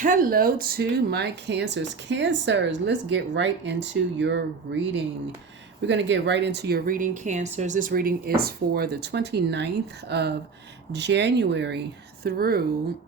Hello to my cancers. Cancers, let's get right into your reading. We're going to get right into your reading, Cancers. This reading is for the 29th of January through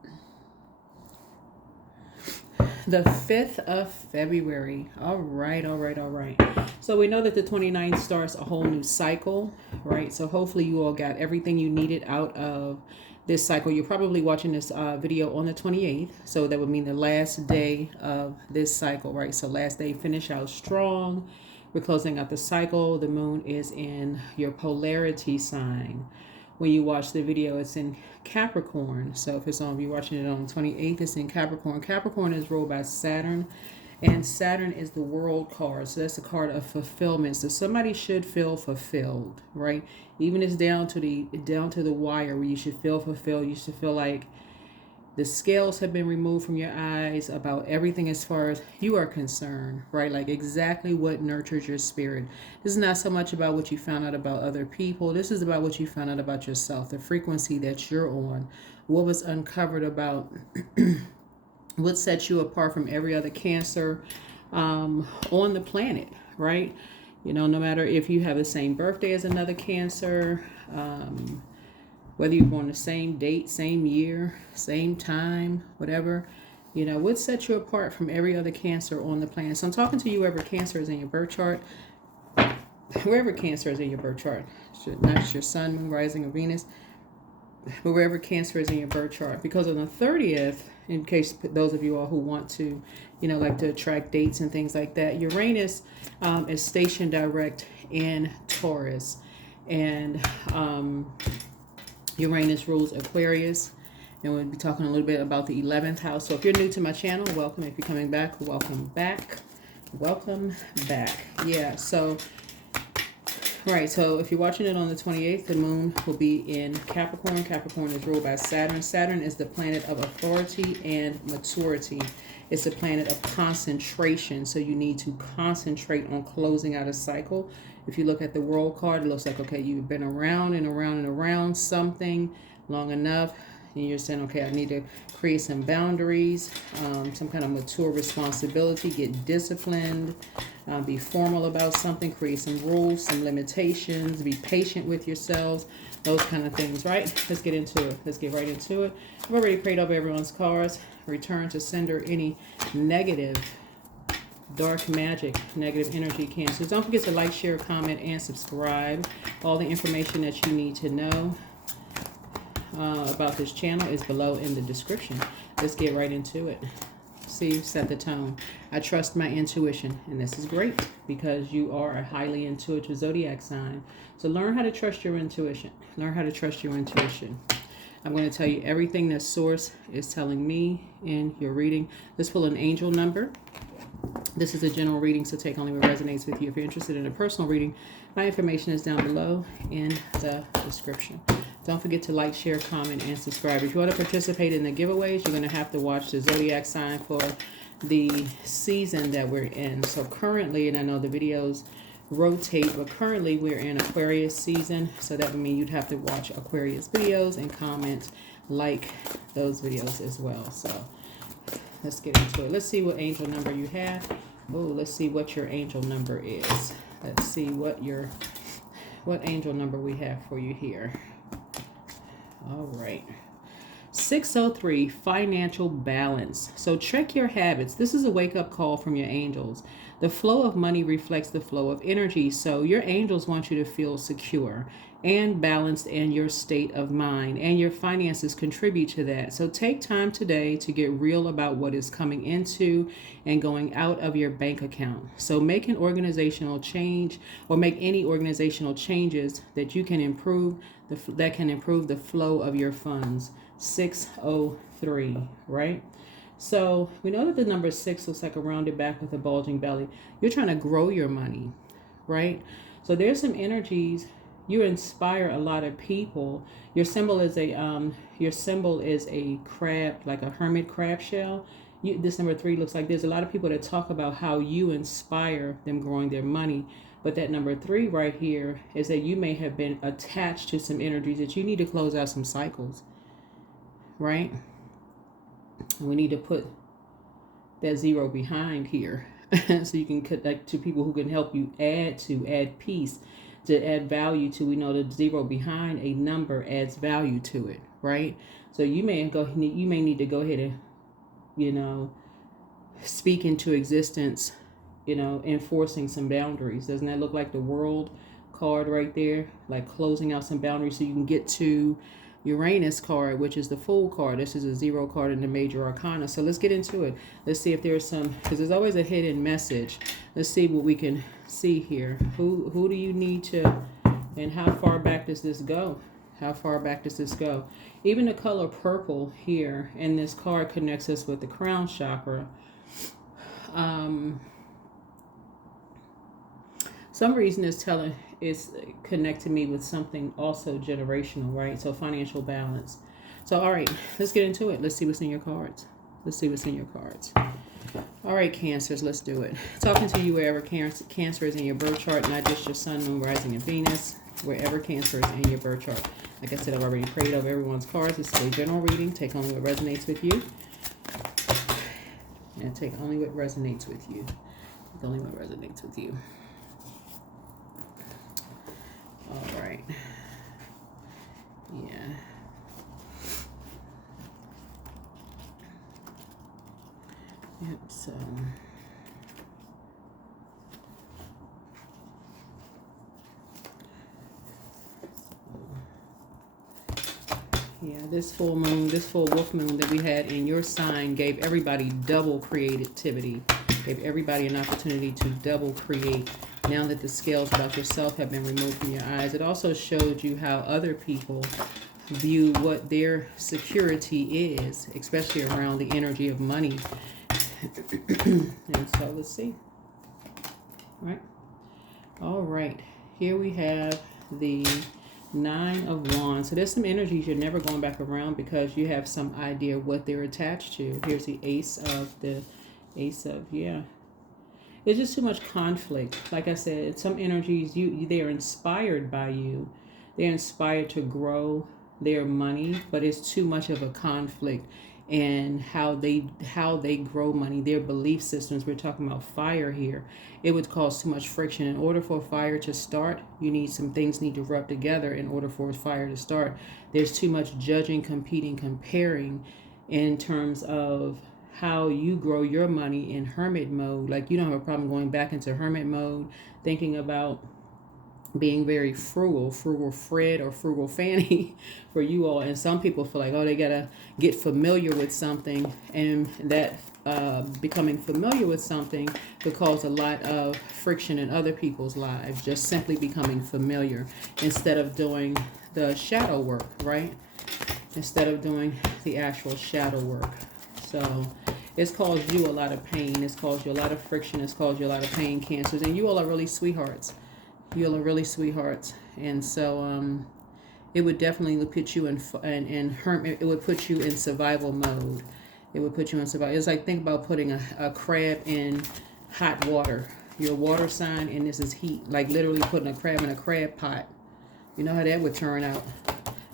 the 5th of February. All right, all right, all right. So we know that the 29th starts a whole new cycle, right? So hopefully you all got everything you needed out of this cycle. You're probably watching this video on the 28th. So that would mean the last day of this cycle, right? So last day, finish out strong. We're closing out the cycle. The moon is in your polarity sign. When you watch the video, it's in Capricorn. So if it's on, if you're watching it on the 28th, it's in Capricorn. Capricorn is ruled by Saturn, and Saturn is the world card. So that's a card of fulfillment. So somebody should feel fulfilled, right? Even it's down to the wire where you should feel fulfilled. You should feel like the scales have been removed from your eyes about everything as far as you are concerned, right? Like exactly what nurtures your spirit. This is not so much about what you found out about other people. This is about what you found out about yourself, the frequency that you're on, what was uncovered about what sets you apart from every other Cancer on the planet, right? You know, no matter if you have the same birthday as another Cancer, whether you're born the same date, same year, same time, whatever, you know, what sets you apart from every other Cancer on the planet? So I'm talking to you whoever Cancer is in your birth chart, wherever Cancer is in your birth chart, not your sun, moon, rising, or Venus, but wherever Cancer is in your birth chart. Because on the 30th, in case those of you all who want to, you know, like to attract dates and things like that, Uranus is stationed direct in Taurus. And Uranus rules Aquarius, and we'll be talking a little bit about the 11th house. So if you're new to my channel, welcome. If you're coming back, welcome back. Welcome back. Yeah, so, right, so if you're watching it on the 28th, the moon will be in Capricorn. Capricorn is ruled by Saturn. Saturn is the planet of authority and maturity. It's a planet of concentration, so you need to concentrate on closing out a cycle. If you look at the world card, it looks like, okay, you've been around and around and around something long enough, and you're saying, okay, I need to create some boundaries, some kind of mature responsibility, get disciplined, be formal about something, create some rules, some limitations, be patient with yourselves, those kind of things, right? Let's get into it. Let's get right into it. I've already prayed over everyone's cards. Return to sender any negative, dark magic, negative energy, Cancers. Don't forget to like, share, comment, and subscribe. All the information that you need to know about this channel is below in the description. Let's get right into it. See, set the tone. I trust my intuition, and this is great because you are a highly intuitive zodiac sign. So learn how to trust your intuition. Learn how to trust your intuition. I'm going to tell you everything that Source is telling me in your reading. Let's pull an angel number. This is a general reading, so take only what resonates with you. If you're interested in a personal reading, my information is down below in the description. Don't forget to like, share, comment, and subscribe. If you want to participate in the giveaways, you're going to have to watch the Zodiac Sign for the season that we're in. So currently, and I know the videos rotate, but currently we're in Aquarius season, so that would mean you'd have to watch Aquarius videos and comment, like those videos as well. So let's get into it. Let's see what angel number you have. Oh, let's see what your angel number is. Let's see what angel number we have for you here. All right. 603, financial balance. So check your habits. This is a wake-up call from your angels. The flow of money reflects the flow of energy. So your angels want you to feel secure and balanced in your state of mind, and your finances contribute to that. So take time today to get real about what is coming into and going out of your bank account. So make an organizational change, or make any organizational changes that you can improve the flow of your funds. 603, right? So we know that the number 6 looks like a rounded back with a bulging belly. You're trying to grow your money, right? So there's some energies. You inspire a lot of people. Your symbol is a crab, like a hermit crab shell. This number 3 looks like there's a lot of people that talk about how you inspire them growing their money. But that number 3 right here is that you may have been attached to some energies that you need to close out some cycles, right? We need to put that zero behind here. So you can connect to people who can help you add peace, to add value to. We know the zero behind a number adds value to it, right? So you may need to go ahead and, you know, speak into existence, you know, enforcing some boundaries. Doesn't that look like the World card right there? Like closing out some boundaries so you can get to Uranus card, which is the Fool card. This is a zero card in the major arcana. So let's get into it. Let's see if there's some, because there's always a hidden message. Let's see what we can see here. Who do you need to, and how far back does this go? How far back does this go? Even the color purple here in this card connects us with the crown chakra. Some reason is connecting me with something also generational, right? So financial balance. So all right, let's get into it. Let's see what's in your cards. Let's see what's in your cards. All right, Cancers, let's do it. Talking to you wherever Cancer is in your birth chart, not just your sun, moon, rising, and Venus. Wherever Cancer is in your birth chart. Like I said, I've already prayed over everyone's cards. This is a general reading. Take only what resonates with you. And take only what resonates with you. Take only what resonates with you. All right. Yeah. Yep, so. Yeah, this full moon, this full wolf moon that we had in your sign gave everybody double creativity, gave everybody an opportunity to double create. Now that the scales about yourself have been removed from your eyes, it also showed you how other people view what their security is, especially around the energy of money. And so let's see. All right. Here we have the Nine of Wands. So there's some energies you're never going back around because you have some idea what they're attached to. Here's the Ace of, yeah. It's just too much conflict. Like I said, some energies, they are inspired by you. They're inspired to grow their money, but it's too much of a conflict in how they grow money, their belief systems. We're talking about fire here. It would cause too much friction. In order for a fire to start, some things need to rub together in order for a fire to start. There's too much judging, competing, comparing in terms of how you grow your money in hermit mode. Like you don't have a problem going back into hermit mode, thinking about being very frugal Fred or frugal Fanny for you all. And some people feel like, oh, they gotta get familiar with something, and that becoming familiar with something could cause a lot of friction in other people's lives, just simply becoming familiar instead of doing the shadow work, right? Instead of doing the actual shadow work. So it's caused you a lot of pain. It's caused you a lot of friction. It's caused you a lot of pain, Cancers. And you all are really sweethearts. You all are really sweethearts. And so it would definitely put you in hermit. It would put you in survival mode. It would put you in survival. It's like, think about putting a crab in hot water. Your water sign, and this is heat. Like literally putting a crab in a crab pot. You know how that would turn out.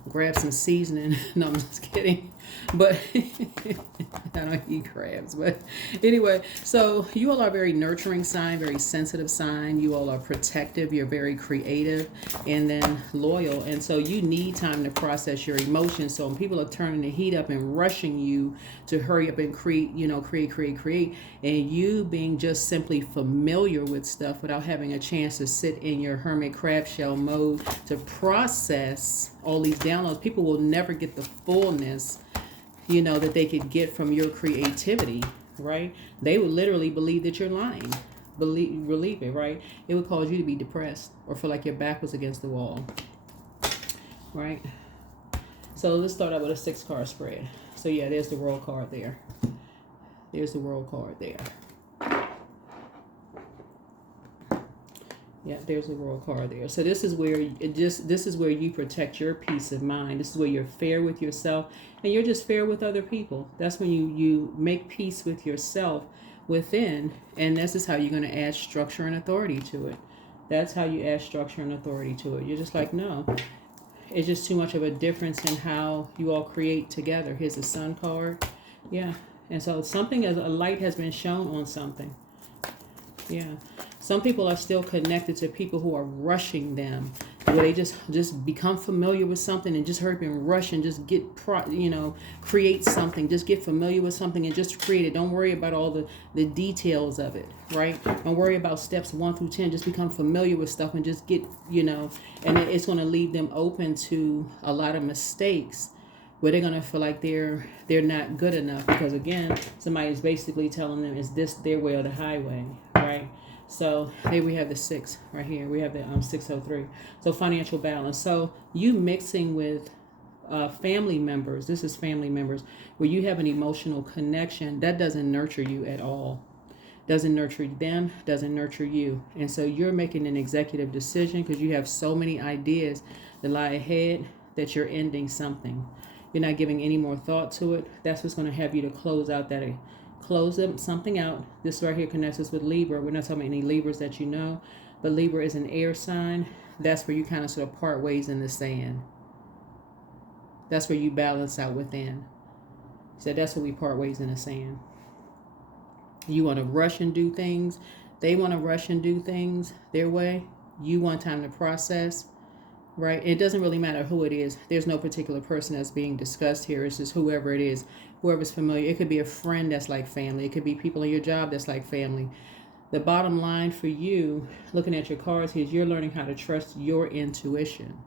Grab some seasoning. No, I'm just kidding. But I don't eat crabs. But anyway, so you all are a very nurturing sign, very sensitive sign. You all are protective. You're very creative and then loyal. And so you need time to process your emotions. So when people are turning the heat up and rushing you to hurry up and create, and you being just simply familiar with stuff without having a chance to sit in your hermit crab shell mode to process all these downloads, people will never get the fullness, that they could get from your creativity, right? They would literally believe that you're lying. Believe it, right? It would cause you to be depressed or feel like your back was against the wall, right? So let's start out with a 6-card spread. So yeah, there's the World card there. There's the World card there. Yeah, there's a World card there. So this is where you protect your peace of mind. This is where you're fair with yourself and you're just fair with other people. That's when you make peace with yourself within, and this is how you're going to add structure and authority to it. That's how you add structure and authority to it. You're just like, no, it's just too much of a difference in how you all create together. Here's the Sun card. Yeah, And so something, as a light has been shown on something. Yeah. Some people are still connected to people who are rushing them, where they just become familiar with something and just hurry and rush and just get create something. Just get familiar with something and just create it. Don't worry about all the details of it, right? Don't worry about steps 1 through 10. Just become familiar with stuff and just get, and it's going to leave them open to a lot of mistakes, where they're going to feel like they're not good enough, because again, somebody is basically telling them, is this their way or the highway, right? So here we have the 6 right here. We have the 603. So financial balance. So you mixing with family members. This is family members where you have an emotional connection that doesn't nurture you at all. Doesn't nurture them, doesn't nurture you. And so you're making an executive decision because you have so many ideas that lie ahead that you're ending something. You're not giving any more thought to it. That's what's going to have you to close something out. This right here connects us with Libra. We're not talking about any Libras that you know, but Libra is an air sign. That's where you kind of sort of part ways in the sand. That's where you balance out within. So that's where we part ways in the sand. You want to rush and do things. They want to rush and do things their way. You want time to process. Right? It doesn't really matter who it is. There's no particular person that's being discussed here. It's just whoever it is, whoever's familiar. It could be a friend that's like family. It could be people in your job that's like family. The bottom line for you, looking at your cards here, is you're learning how to trust your intuition.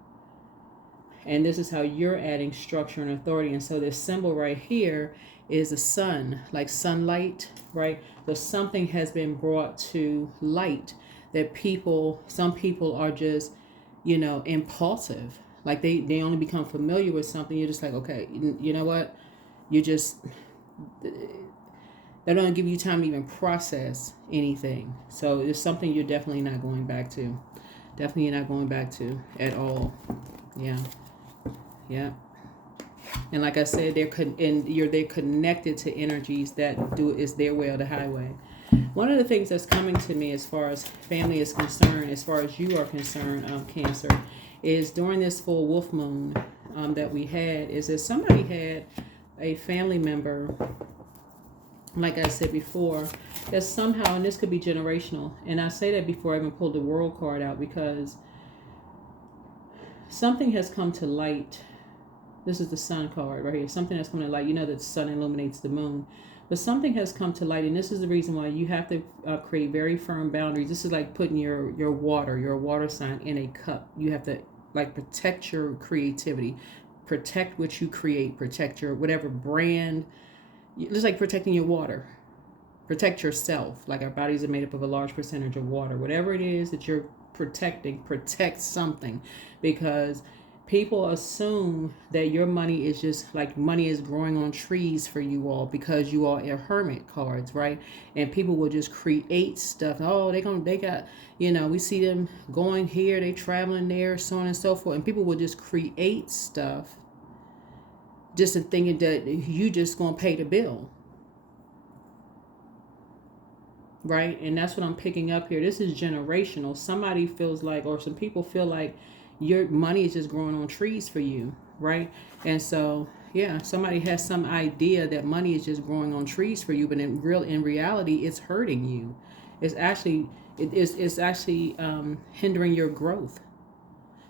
And this is how you're adding structure and authority. And so this symbol right here is the sun, like sunlight, right? So something has been brought to light that some people are just impulsive. Like they only become familiar with something. You're just like, okay, you know what? They don't give you time to even process anything. So it's something you're definitely not going back to. Definitely not going back to at all. Yeah. Yeah. And like I said, they're connected to energies that is their way or the highway. One of the things that's coming to me as far as family is concerned, as far as you are concerned, Cancer, is during this full wolf moon that we had, is that somebody had a family member, like I said before, that somehow, and this could be generational, and I say that before I even pulled the world card out, because something has come to light. This is the sun card right here. Something that's come to light. You know that the sun illuminates the moon. But something has come to light, and this is the reason why you have to create very firm boundaries. This is like putting your water sign in a cup. You have to protect your creativity, protect what you create, protect your whatever brand. Just like protecting your water, protect yourself. Like our bodies are made up of a large percentage of water. Whatever it is that you're protecting, protect something, because people assume that your money is just like money is growing on trees for you all because you all are hermit cards, right? And people will just create stuff. Oh, they got, we see them going here, they traveling there, so on and so forth. And people will just create stuff just in thinking that you just going to pay the bill. Right? And that's what I'm picking up here. This is generational. Somebody feels like, or some people feel like your money is just growing on trees for you, right? And so, yeah, somebody has some idea that money is just growing on trees for you, but in reality, it's hurting you. It's actually hindering your growth.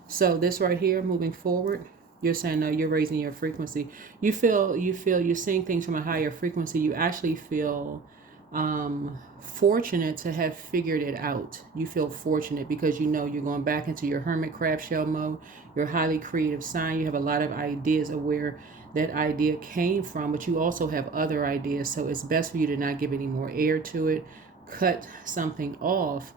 So this right here, moving forward, you're saying no, you're raising your frequency. You feel you're seeing things from a higher frequency. You actually feel fortunate to have figured it out. You feel fortunate because you're going back into your hermit crab shell mode. You're a highly creative sign. You have a lot of ideas of where that idea came from, but you also have other ideas. So it's best for you to not give any more air to it. Cut something off,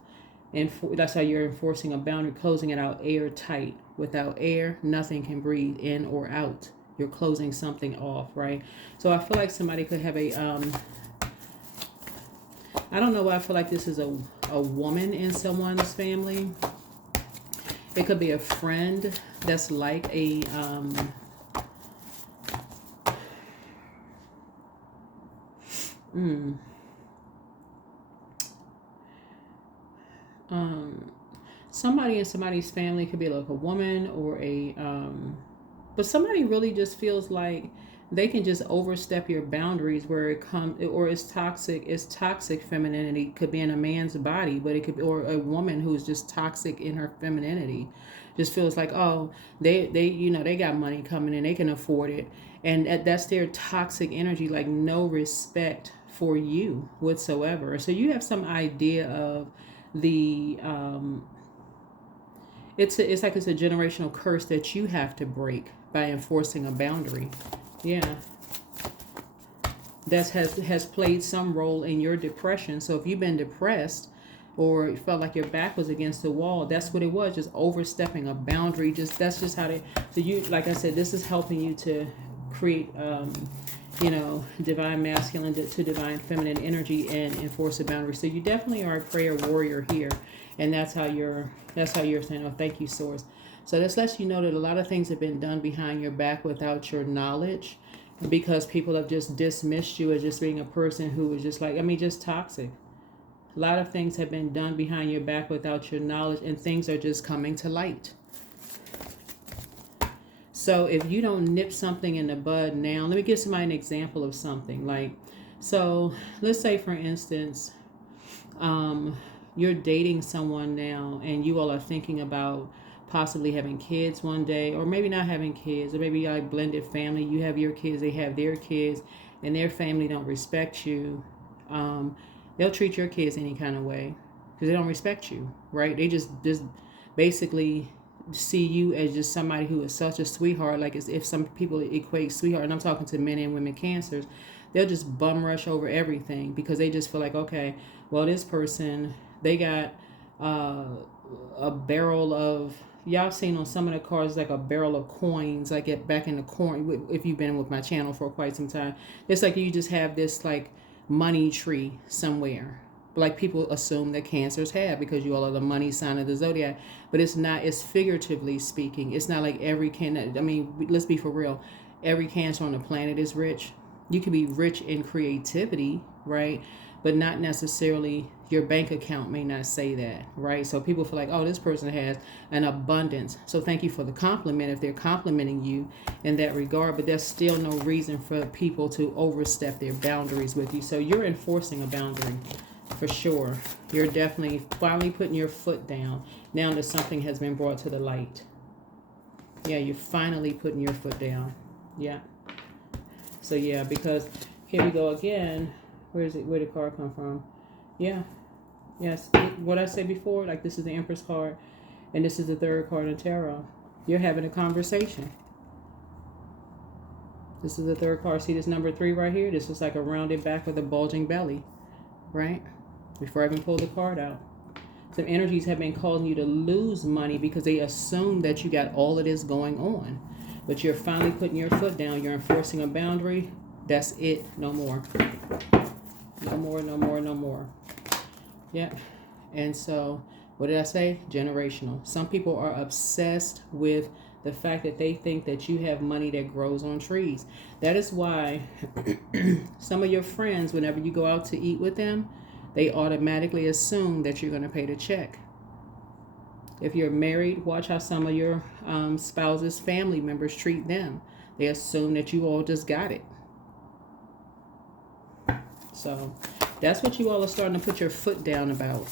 and that's how you're enforcing a boundary, closing it out airtight. Without air, nothing can breathe in or out. You're closing something off, right? So I feel like somebody could have a I don't know why I feel like this is a woman in someone's family. It could be a friend that's like a somebody in somebody's family. Could be like a woman or a but somebody really just feels like they can just overstep your boundaries where it comes, or it's toxic femininity. Could be in a man's body, but it could be, or a woman who's just toxic in her femininity, just feels like, oh, they they got money coming in, they can afford it, and that's their toxic energy, like no respect for you whatsoever. So you have some idea of the it's like it's a generational curse that you have to break by enforcing a boundary. Yeah, that has played some role in your depression. So if you've been depressed or you felt like your back was against the wall, that's what it was, just overstepping a boundary. Just that's just how they. So you, like I said, this is helping you to create divine masculine to divine feminine energy and enforce a boundary. So you definitely are a prayer warrior here, and that's how you're saying, oh, thank you, source. So this lets you know that a lot of things have been done behind your back without your knowledge, because people have just dismissed you as just being a person who is just like, just toxic. A lot of things have been done behind your back without your knowledge, and things are just coming to light. So if you don't nip something in the bud now, let me give somebody an example of something. Like, so let's say, for instance, you're dating someone now and you all are thinking about possibly having kids one day, or maybe not having kids, or maybe like blended family. You have your kids, they have their kids, and their family don't respect you. They'll treat your kids any kind of way because they don't respect you, right? They just basically see you as just somebody who is such a sweetheart. Like, as if some people equate sweetheart, and I'm talking to men and women cancers, they'll just bum rush over everything because they just feel like, okay, well, this person, they got a barrel of, y'all seen on some of the cards, like a barrel of coins, like it back in the coin. If you've been with my channel for quite some time, it's like you just have this like money tree somewhere, like people assume that cancers have, because you all are the money sign of the zodiac. But it's not. It's figuratively speaking. It's not like every let's be for real, every cancer on the planet is rich. You can be rich in creativity, right? But not necessarily, your bank account may not say that, right? So people feel like, oh, this person has an abundance. So thank you for the compliment if they're complimenting you in that regard, but there's still no reason for people to overstep their boundaries with you. So you're enforcing a boundary for sure. You're definitely finally putting your foot down now that something has been brought to the light. Yeah, you're finally putting your foot down. Yeah. So yeah, because here we go again. Where did the card come from? Yeah. Yes. What I said before, like this is the Empress card, and this is the third card in tarot. You're having a conversation. This is the third card. See this number 3 right here? This is like a rounded back with a bulging belly, right? Before I even pull the card out. Some energies have been causing you to lose money because they assume that you got all of this going on. But you're finally putting your foot down. You're enforcing a boundary. That's it. No more. No more, no more, no more. Yeah. And so, what did I say? Generational. Some people are obsessed with the fact that they think that you have money that grows on trees. That is why some of your friends, whenever you go out to eat with them, they automatically assume that you're going to pay the check. If you're married, watch how some of your spouse's family members treat them. They assume that you all just got it. So that's what you all are starting to put your foot down about.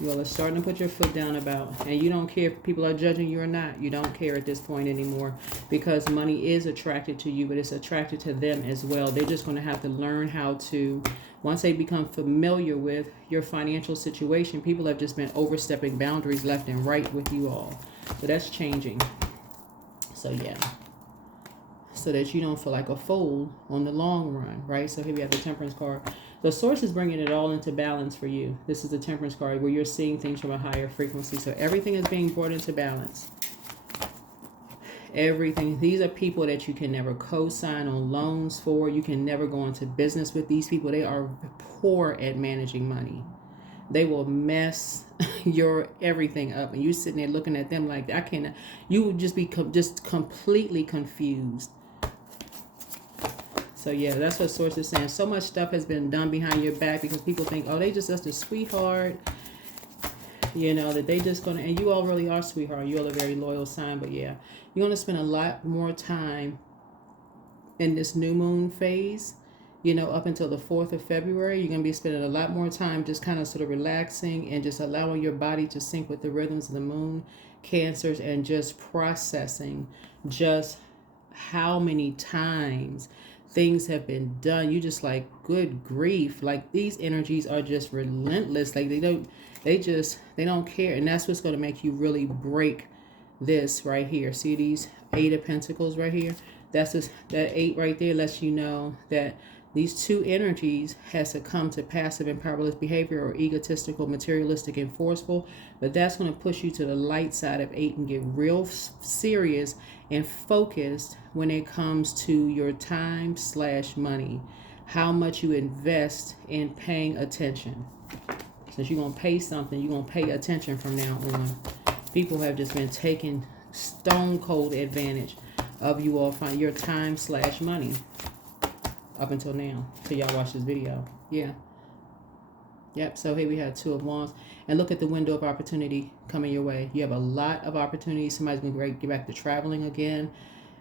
You all are starting to put your foot down about. And you don't care if people are judging you or not. You don't care at this point anymore, because money is attracted to you, but it's attracted to them as well. They're just going to have to learn how to, once they become familiar with your financial situation, people have just been overstepping boundaries left and right with you all. So that's changing. So yeah. So that you don't feel like a fool on the long run, right? So here we have the Temperance card. The source is bringing it all into balance for you. This is the Temperance card where you're seeing things from a higher frequency. So everything is being brought into balance. Everything. These are people that you can never co-sign on loans for. You can never go into business with these people. They are poor at managing money. They will mess your everything up, and you sitting there looking at them like, I can't. You would just be just completely confused. So yeah, that's what source is saying. So much stuff has been done behind your back because people think, oh, they just a sweetheart. You know, that they just gonna, and you all really are sweetheart. You all a very loyal sign, but yeah, you're gonna spend a lot more time in this new moon phase, you know, up until the 4th of February, you're going to be spending a lot more time just kind of sort of relaxing and just allowing your body to sync with the rhythms of the moon, Cancers, and just processing just how many times things have been done. You just like, good grief. Like, these energies are just relentless. Like, they don't care. And that's what's going to make you really break this right here. See these 8 of Pentacles right here? That's just, that 8 right there lets you know that these two energies has succumbed to passive and powerless behavior, or egotistical, materialistic, and forceful. But that's going to push you to the light side of 8 and get real serious and focused when it comes to your time/money. How much you invest in paying attention. Since you're going to pay something, you're going to pay attention from now on. People have just been taking stone cold advantage of you all, find your time/money up until now, till y'all watch this video. Yeah. Yep. So here we have 2 of Wands, and look at the window of opportunity coming your way. You have a lot of opportunities. Somebody's going to get back to traveling again,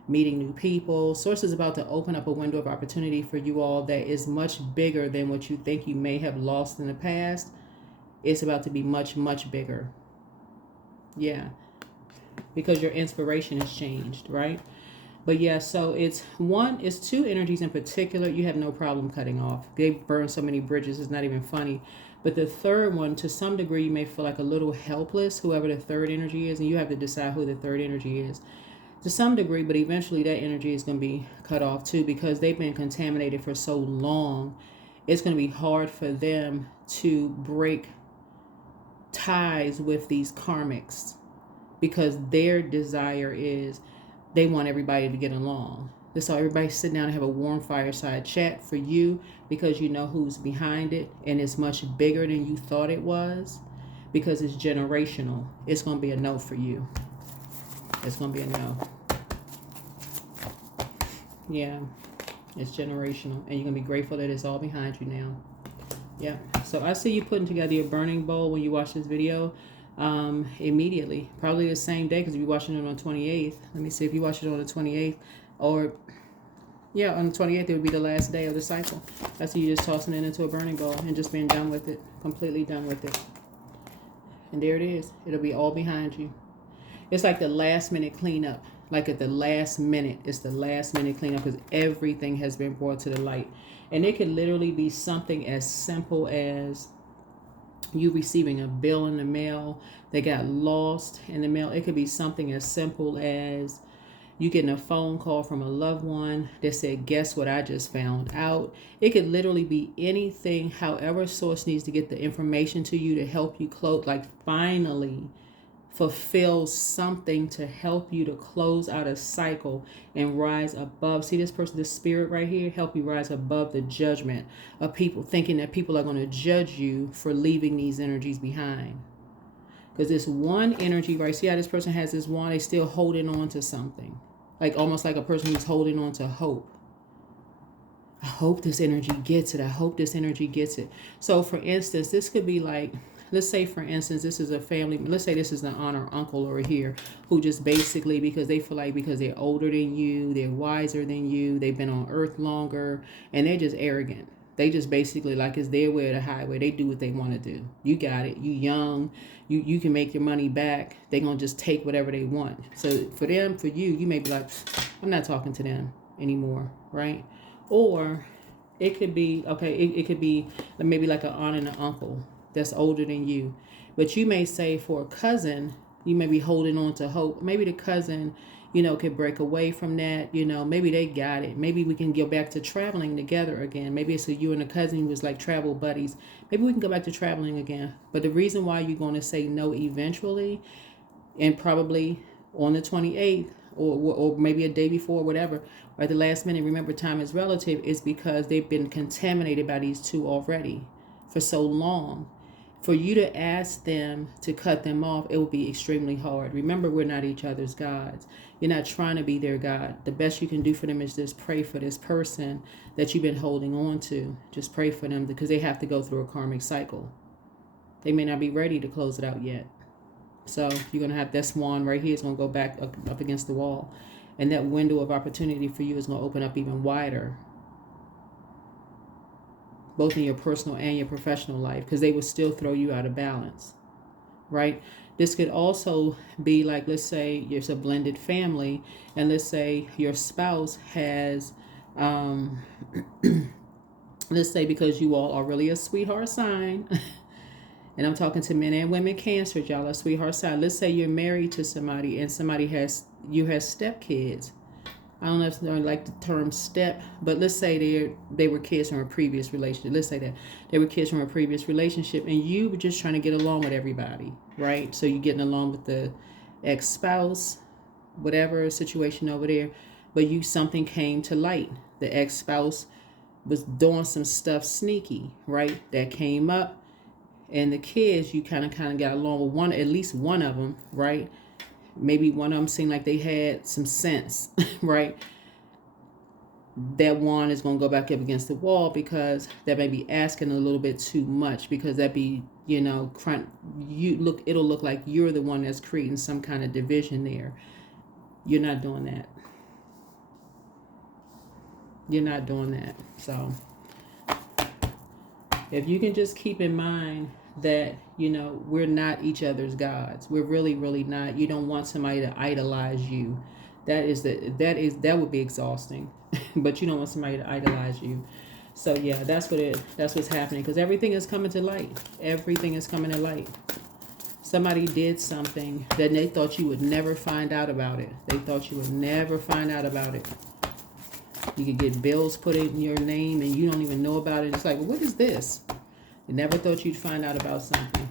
meeting new people. Source is about to open up a window of opportunity for you all that is much bigger than what you think you may have lost in the past. It's about to be much, much bigger. Yeah. Because your inspiration has changed, right? But yeah, so it's 2 energies in particular you have no problem cutting off. They burn so many bridges, it's not even funny. But the third one, to some degree, you may feel like a little helpless, whoever the third energy is, and you have to decide who the third energy is. To some degree, but eventually that energy is going to be cut off too, because they've been contaminated for so long. It's going to be hard for them to break ties with these karmics, because their desire is they want everybody to get along. So everybody sit down and have a warm fireside chat for you, because you know who's behind it, and it's much bigger than you thought it was, because it's generational. It's going to be a no for you. It's going to be a no. Yeah, it's generational, and you're going to be grateful that it's all behind you now. Yeah. So I see you putting together your burning bowl when you watch this video. Immediately, probably the same day, because you're watching it on the 28th. Let me see if you watch it on the 28th, or yeah, on the 28th it would be the last day of the cycle. I see you just tossing it into a burning bowl and just being done with it, completely done with it. And there it is. It'll be all behind you. It's like the last minute cleanup. Like at the last minute, it's the last minute cleanup, because everything has been brought to the light. And it could literally be something as simple as you receiving a bill in the mail that got lost in the mail. It could be something as simple as you getting a phone call from a loved one that said, guess what I just found out. It could literally be anything. However, source needs to get the information to you to help you close, like finally fulfill something to help you to close out a cycle and rise above. See this person, this spirit right here, help you rise above the judgment of people, thinking that people are going to judge you for leaving these energies behind. Because this one energy, right, see how this person has this wand, they still holding on to something. Like almost like a person who's holding on to hope. I hope this energy gets it. I hope this energy gets it. So for instance, this could be like, let's say, for instance, this is a family. Let's say this is an aunt or uncle over here who just basically, because they feel like because they're older than you, they're wiser than you, they've been on earth longer, and they're just arrogant. They just basically like it's their way or the highway. They do what they want to do. You got it. You young. You can make your money back. They're going to just take whatever they want. So for them, for you, you may be like, I'm not talking to them anymore, right? Or it could be, okay, it could be maybe like an aunt and an uncle that's older than you. But you may say for a cousin, you may be holding on to hope. Maybe the cousin, could break away from that. Maybe they got it. Maybe we can go back to traveling together again. Maybe it's you and a cousin who was like travel buddies. Maybe we can go back to traveling again. But the reason why you're going to say no eventually, and probably on the 28th, or maybe a day before, whatever, or at the last minute, remember time is relative, is because they've been contaminated by these two already for so long. For you to ask them to cut them off, it will be extremely hard. Remember, we're not each other's gods. You're not trying to be their God. The best you can do for them is just pray for this person that you've been holding on to. Just pray for them, because they have to go through a karmic cycle. They may not be ready to close it out yet. So you're going to have this wand right here is going to go back up against the wall. And that window of opportunity for you is going to open up even wider, both in your personal and your professional life, because they will still throw you out of balance, right? This could also be like, let's say it's a blended family, and let's say your spouse has, let's say because you all are really a sweetheart sign, and I'm talking to men and women Cancer, y'all are sweetheart sign. Let's say you're married to somebody and somebody you have stepkids. I don't know if they like the term step, but let's say they were kids from a previous relationship. Let's say that they were kids from a previous relationship, and you were just trying to get along with everybody, right? So you're getting along with the ex-spouse, whatever situation over there, but something came to light. The ex-spouse was doing some stuff sneaky, right? That came up, and the kids, you kind of got along with at least one of them, right? Maybe one of them seemed like they had some sense, right? That one is going to go back up against the wall because that may be asking a little bit too much, because that be, it'll look like you're the one that's creating some kind of division there. You're not doing that. You're not doing that. So if you can just keep in mind that, we're not each other's gods. We're really, really not. You don't want somebody to idolize you. That would be exhausting. But you don't want somebody to idolize you. So yeah, that's what's happening, because everything is coming to light. Everything is coming to light. Somebody did something that they thought you would never find out about it. They thought you would never find out about it. You could get bills put in your name and you don't even know about it. It's like, what is this? They never thought you'd find out about something.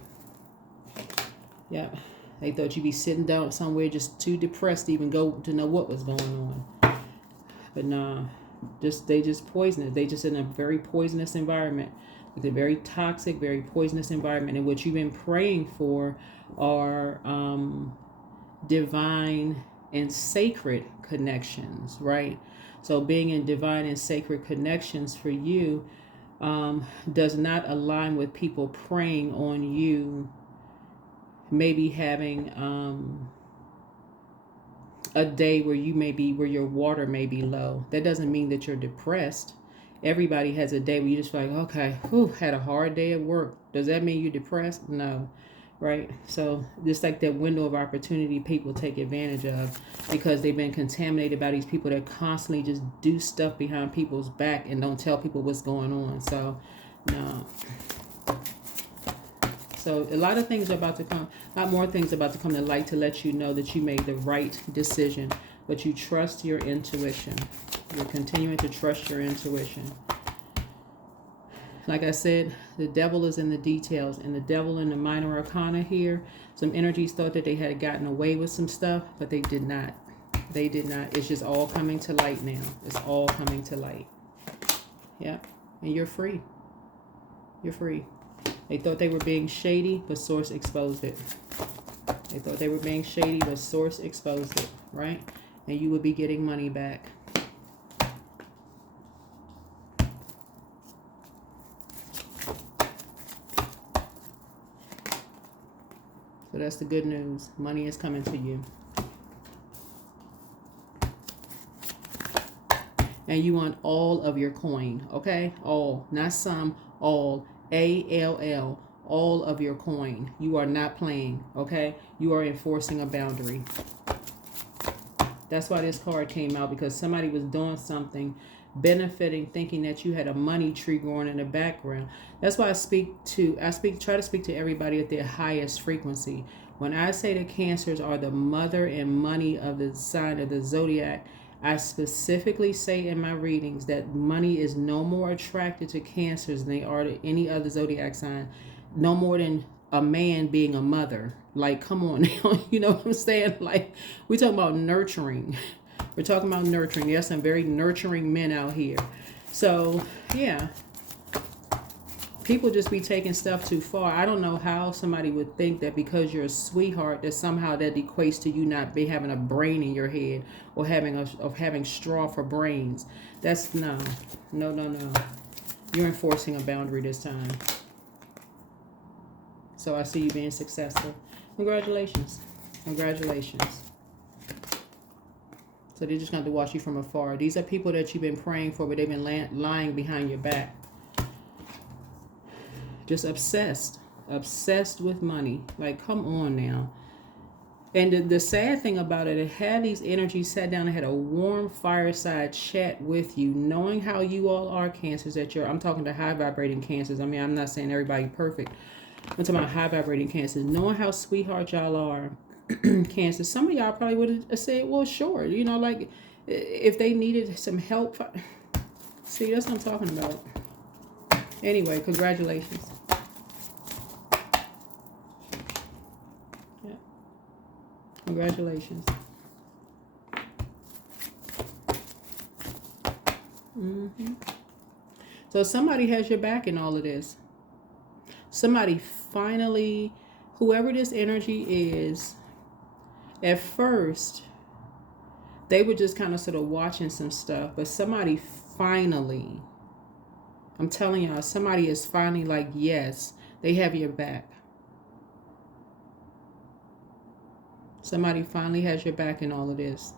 Yeah. They thought you'd be sitting down somewhere just too depressed to even go to know what was going on. But nah, they just poison it. They just in a very poisonous environment. It's a very toxic, very poisonous environment. And what you've been praying for are divine and sacred connections, right? So being in divine and sacred connections for you does not align with people preying on you, maybe having a day where where your water may be low. That doesn't mean that you're depressed. Everybody has a day where you just like, okay, had a hard day at work. Does that mean you're depressed? No. Right? So just like that window of opportunity people take advantage of, because they've been contaminated by these people that constantly just do stuff behind people's back and don't tell people what's going on. So no. So a lot of things are about to come, a lot more things are about to come to light to let you know that you made the right decision, but you trust your intuition. You're continuing to trust your intuition. Like I said, the devil is in the details, and the devil in the minor arcana here, some energies thought that they had gotten away with some stuff, but they did not. They did not. It's just all coming to light now. It's all coming to light. Yeah. And you're free. You're free. They thought they were being shady, but Source exposed it. They thought they were being shady, but Source exposed it, right? And you would be getting money back. So that's the good news. Money is coming to you. And you want all of your coin, okay? All, not some, all. ALL, all of your coin. You are not playing, okay? You are enforcing a boundary. That's why this card came out, because somebody was doing something, benefiting, thinking that you had a money tree growing in the background. That's why I try to speak to everybody at their highest frequency. When I say the Cancers are the mother and money of the sign of the zodiac, I specifically say in my readings that money is no more attracted to Cancers than they are to any other zodiac sign. No more than a man being a mother. Like, come on now. You know what I'm saying? Like, we're talking about nurturing. We're talking about nurturing. There's some very nurturing men out here. So, yeah. People just be taking stuff too far. I don't know how somebody would think that because you're a sweetheart that somehow that equates to you not be having a brain in your head, or having straw for brains. That's no. You're enforcing a boundary this time. So I see you being successful. Congratulations. Congratulations. So they're just going to watch you from afar. These are people that you've been praying for, but they've been lying behind your back. Just obsessed. Obsessed with money. Like, come on now. And the sad thing about it had these energies sat down and had a warm fireside chat with you, knowing how you all are Cancers, that I'm talking to high vibrating Cancers. I mean, I'm not saying everybody perfect. I'm talking about high vibrating Cancers. Knowing how sweetheart y'all are, Cancers. Some of y'all probably would have said, well, sure. You know, like if they needed some help. See, that's what I'm talking about. Anyway, congratulations. Yeah. Congratulations. So somebody has your back in all of this. Somebody finally, whoever this energy is, at first, they were just kind of sort of watching some stuff, but somebody finally, I'm telling y'all, somebody is finally like, yes, they have your back. Somebody finally has your back in all of this.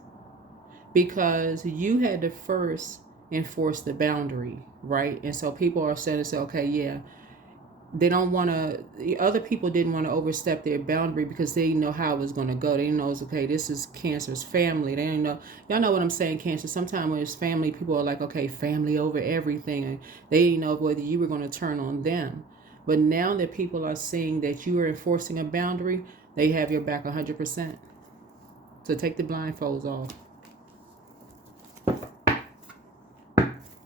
Because you had to first enforce the boundary, right? And so people are saying, okay, yeah, they don't want to, other people didn't want to overstep their boundary because they didn't know how it was going to go. They didn't know, okay, this is Cancer's family. They didn't know, y'all know what I'm saying, Cancer. Sometimes when it's family, people are like, okay, family over everything. And they didn't know whether you were going to turn on them. But now that people are seeing that you are enforcing a boundary, they have your back 100%. So take the blindfolds off.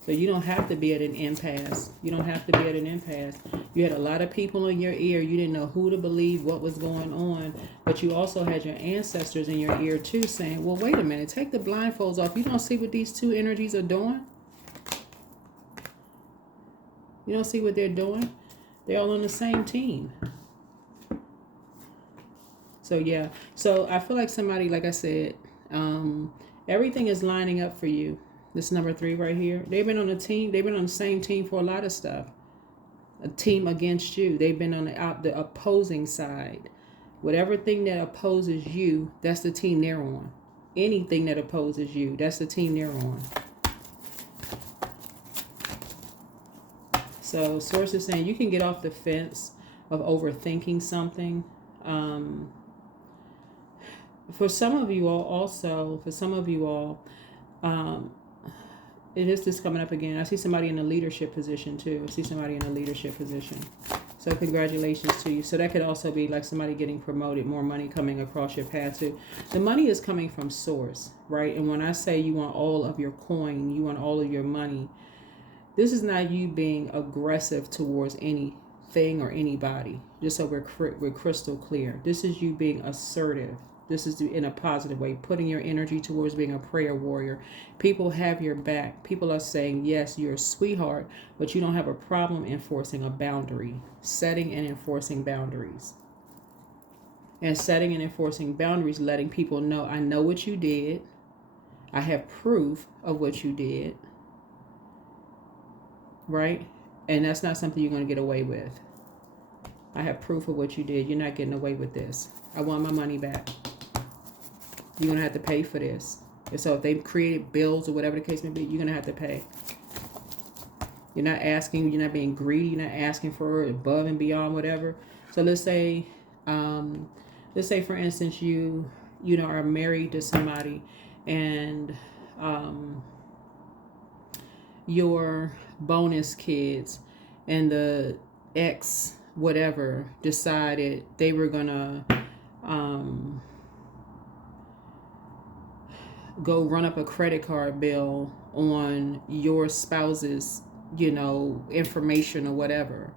So you don't have to be at an impasse. You don't have to be at an impasse. You had a lot of people in your ear. You didn't know who to believe, what was going on. But you also had your ancestors in your ear too saying, well, wait a minute. Take the blindfolds off. You don't see what these two energies are doing? You don't see what they're doing? They're all on the same team. So, yeah. So I feel like somebody, like I said, everything is lining up for you. This number 3 right here. They've been on a team. They've been on the same team for a lot of stuff. A team against you. They've been on the opposing side. Whatever thing that opposes you, that's the team they're on. Anything that opposes you, that's the team they're on. So Source is saying you can get off the fence of overthinking something. For some of you all also, it is this coming up again. I see somebody in a leadership position too. I see somebody in a leadership position. So congratulations to you. So that could also be like somebody getting promoted, more money coming across your path too. The money is coming from Source, right? And when I say you want all of your coin, you want all of your money, this is not you being aggressive towards anything or anybody. Just so we're crystal clear. This is you being assertive. This is in a positive way, putting your energy towards being a prayer warrior. People have your back. People are saying, yes, you're a sweetheart, but you don't have a problem enforcing a boundary, setting and enforcing boundaries. And setting and enforcing boundaries, letting people know, I know what you did. I have proof of what you did. Right? And that's not something you're going to get away with. I have proof of what you did. You're not getting away with this. I want my money back. You're going to have to pay for this. And so if they've created bills or whatever the case may be, you're going to have to pay. You're not asking, you're not being greedy, you're not asking for above and beyond whatever. So let's say for instance, you are married to somebody and your bonus kids and the ex whatever decided they were going to go run up a credit card bill on your spouse's, information or whatever,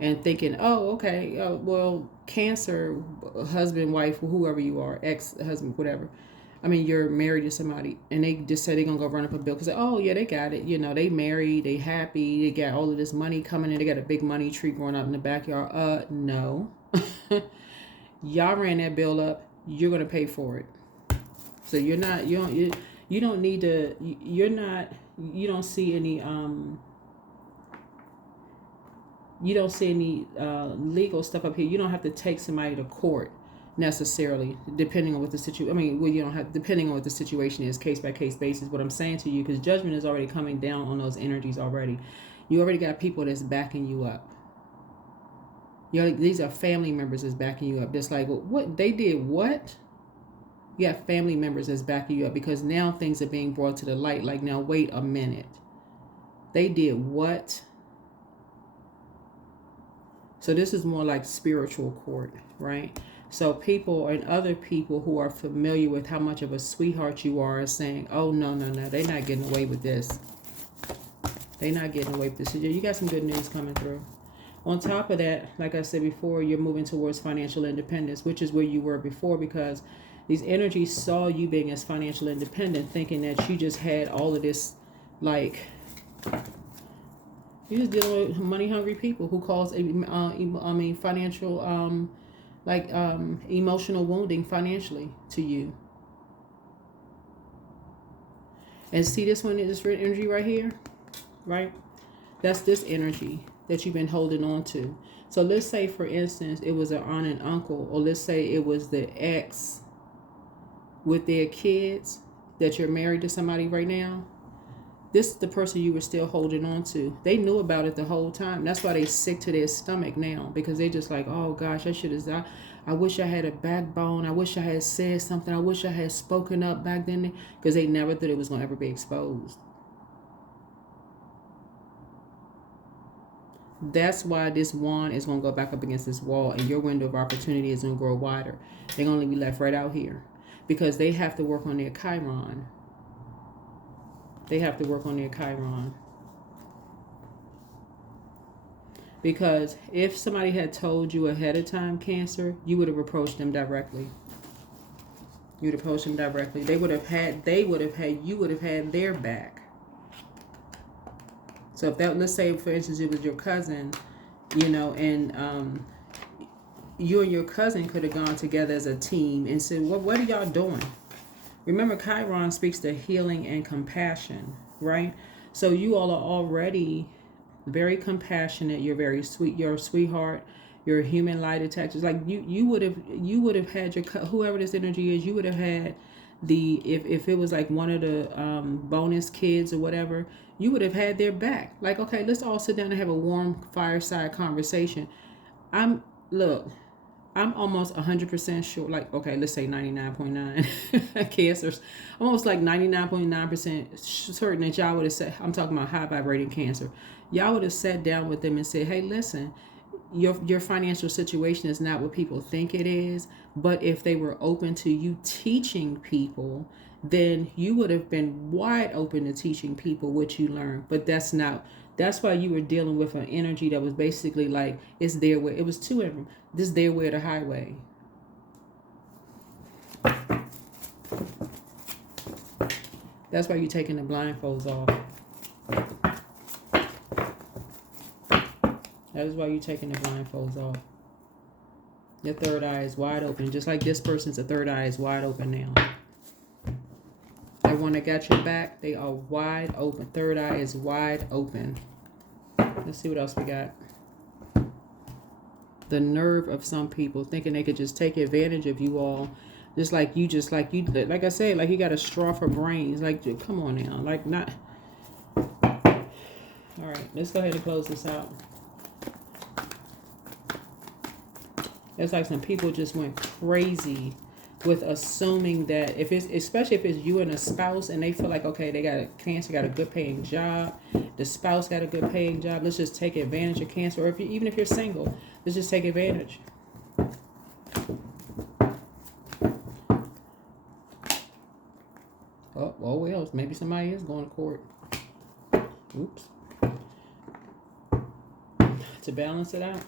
and thinking, oh, okay, well, Cancer, husband, wife, whoever you are, ex-husband, whatever. I mean, you're married to somebody, and they just say they're going to go run up a bill because, oh, yeah, they got it. They married, they happy, they got all of this money coming in, they got a big money tree growing up in the backyard. No. Y'all ran that bill up. You're going to pay for it. So you don't need to, you don't see any, legal stuff up here. You don't have to take somebody to court necessarily, depending on what the situation. I mean, well, you don't have, depending on what the situation is, case by case basis. What I'm saying to you, because judgment is already coming down on those energies already. You already got people that's backing you up. These are family members that's backing you up. Just like, well, what they did, what? You have family members that's backing you up, because now things are being brought to the light. Like, now wait a minute, they did what? So this is more like spiritual court, right? So people and other people who are familiar with how much of a sweetheart you are saying, oh, no, they're not getting away with this. They're not getting away with this. So you got some good news coming through. On top of that, like I said before, you're moving towards financial independence, which is where you were before, because these energies saw you being as financial independent, thinking that you just had all of this, like, you're just dealing with money-hungry people who cause, financial, emotional wounding financially to you. And see this one, this energy right here, right? That's this energy that you've been holding on to. So let's say, for instance, it was an aunt and uncle, or let's say it was the ex with their kids that you're married to somebody right now. This is the person you were still holding on to. They knew about it the whole time. That's why they sick to their stomach now, because they just like, oh gosh, I wish I had a backbone. I wish I had said something. I wish I had spoken up back then, because they never thought it was going to ever be exposed. That's why this wand is going to go back up against this wall, and your window of opportunity is going to grow wider. They're going to be left right out here, because they have to work on their Chiron. They have to work on their Chiron. Because if somebody had told you ahead of time, Cancer, you would have approached them directly. You would have approached them directly. You would have had their back. So if that, let's say, for instance, it was your cousin, and you and your cousin could have gone together as a team and said, what are y'all doing? Remember, Chiron speaks to healing and compassion, right? So you all are already very compassionate. You're very sweet. You're a sweetheart. You're a human lie detector. Like you would have had your, whoever this energy is, you would have had if it was like one of the bonus kids or whatever, you would have had their back. Like, okay, let's all sit down and have a warm fireside conversation. I'm almost 100% sure, like, okay, let's say 99.9 cancers. I'm almost like 99.9% certain that y'all would have said, I'm talking about high vibrating Cancer. Y'all would have sat down with them and said, hey, listen, your financial situation is not what people think it is. But if they were open to you teaching people, then you would have been wide open to teaching people what you learned. But that's not. That's why you were dealing with an energy that was basically like, it's their way. It was two of them. This is their way or the highway. That's why you're taking the blindfolds off. That is why you're taking the blindfolds off. Your third eye is wide open. Just like this person's third eye is wide open now. That one that got your back, they are wide open. Third eye is wide open. Let's see what else we got. The nerve of some people thinking they could just take advantage of you all. Like I said, like you got a straw for brains. Like, come on now. Like, not. All right, let's go ahead and close this out. It's like some people just went crazy with assuming that especially if it's you and a spouse and they feel like, okay, they got Cancer got a good paying job, the spouse got a good paying job, let's just take advantage of Cancer. Or even if you're single, let's just take advantage. Oh well, maybe somebody is going to court. Oops. To balance it out.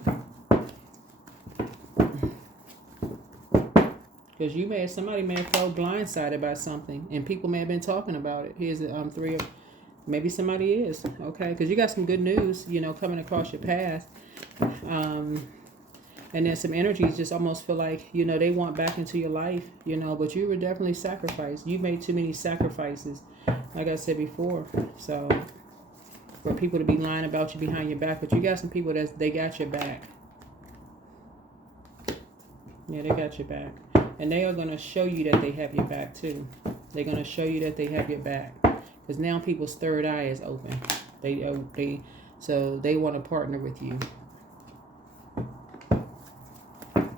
Because somebody may have felt blindsided by something, and people may have been talking about it. Here's the maybe somebody is, okay? Because you got some good news, coming across your path. And then some energies just almost feel like, they want back into your life, but you were definitely sacrificed. You made too many sacrifices, like I said before. So, for people to be lying about you behind your back, but you got some people they got your back. Yeah, they got your back. And they are going to show you that they have your back too. They're going to show you that they have your back. Because now people's third eye is open. So they want to partner with you.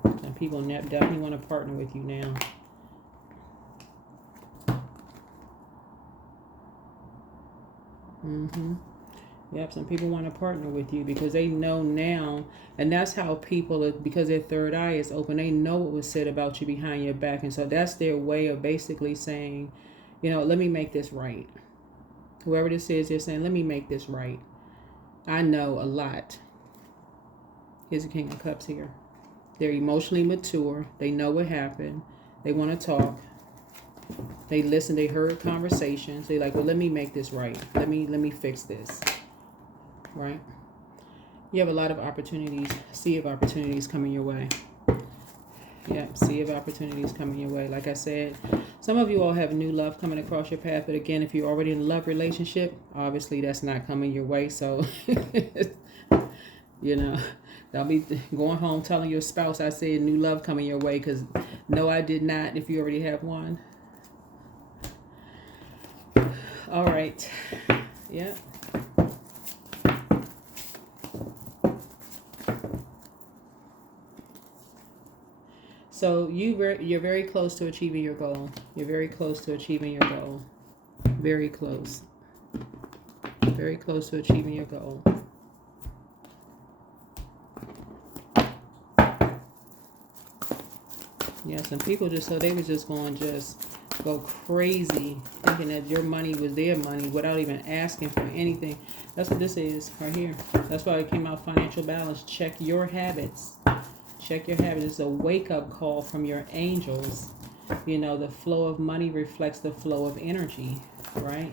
And people definitely want to partner with you now. Yep, some people want to partner with you because they know now, and that's how people, because their third eye is open, they know what was said about you behind your back, and so that's their way of basically saying, let me make this right. Whoever this is, they're saying, let me make this right. I know a lot. Here's the King of Cups here. They're emotionally mature. They know what happened. They want to talk. They listen. They heard conversations. They like, well, let me make this right. Let me fix this. Right? You have a lot of opportunities, sea of opportunities coming your way. Yep, sea of opportunities coming your way. Like I said, some of you all have new love coming across your path. But again, if you're already in a love relationship, obviously that's not coming your way. So, don't be going home telling your spouse I said new love coming your way, because no, I did not, if you already have one. All right. Yeah. So you're very close to achieving your goal. You're very close to achieving your goal. Very close. Very close to achieving your goal. Yeah, some people they was just going to go crazy thinking that your money was their money without even asking for anything. That's what this is right here. That's why it came out financial balance. Check your habits. Check your habits. It's a wake-up call from your angels. The flow of money reflects the flow of energy, right?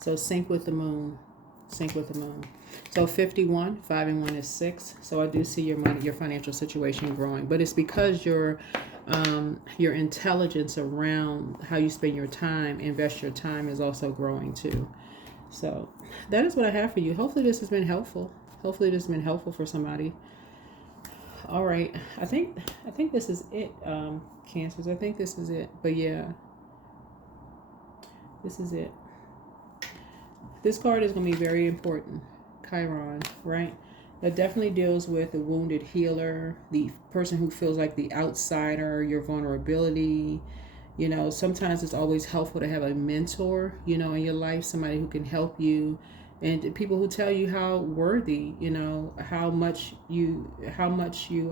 So sync with the moon. Sync with the moon. So 51, 5 and 1 is 6. So I do see your money, your financial situation growing, but it's because your intelligence around how you spend your time, invest your time, is also growing too. So that is what I have for you. Hopefully this has been helpful. Hopefully this has been helpful for somebody. All right, I think this is it, Cancers. I think this is it. But yeah, this is it. This card is going to be very important. Chiron, right? That definitely deals with the wounded healer, the person who feels like the outsider, your vulnerability. Sometimes it's always helpful to have a mentor, in your life, somebody who can help you, and people who tell you how worthy, how much you how much you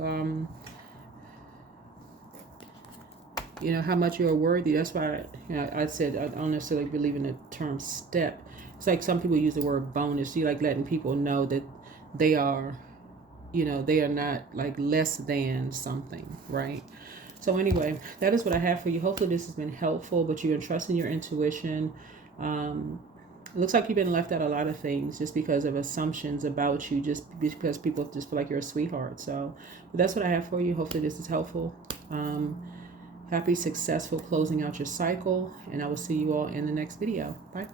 are worthy. That's why I said I don't necessarily believe in the term step. It's like some people use the word bonus. You like letting people know that they are, they are not like less than something, right? So anyway, that is what I have for you. Hopefully this has been helpful, but you're trusting your intuition. It looks like you've been left out a lot of things just because of assumptions about you, just because people just feel like you're a sweetheart. So but that's what I have for you. Hopefully this is helpful. Happy, successful closing out your cycle, and I will see you all in the next video. Bye.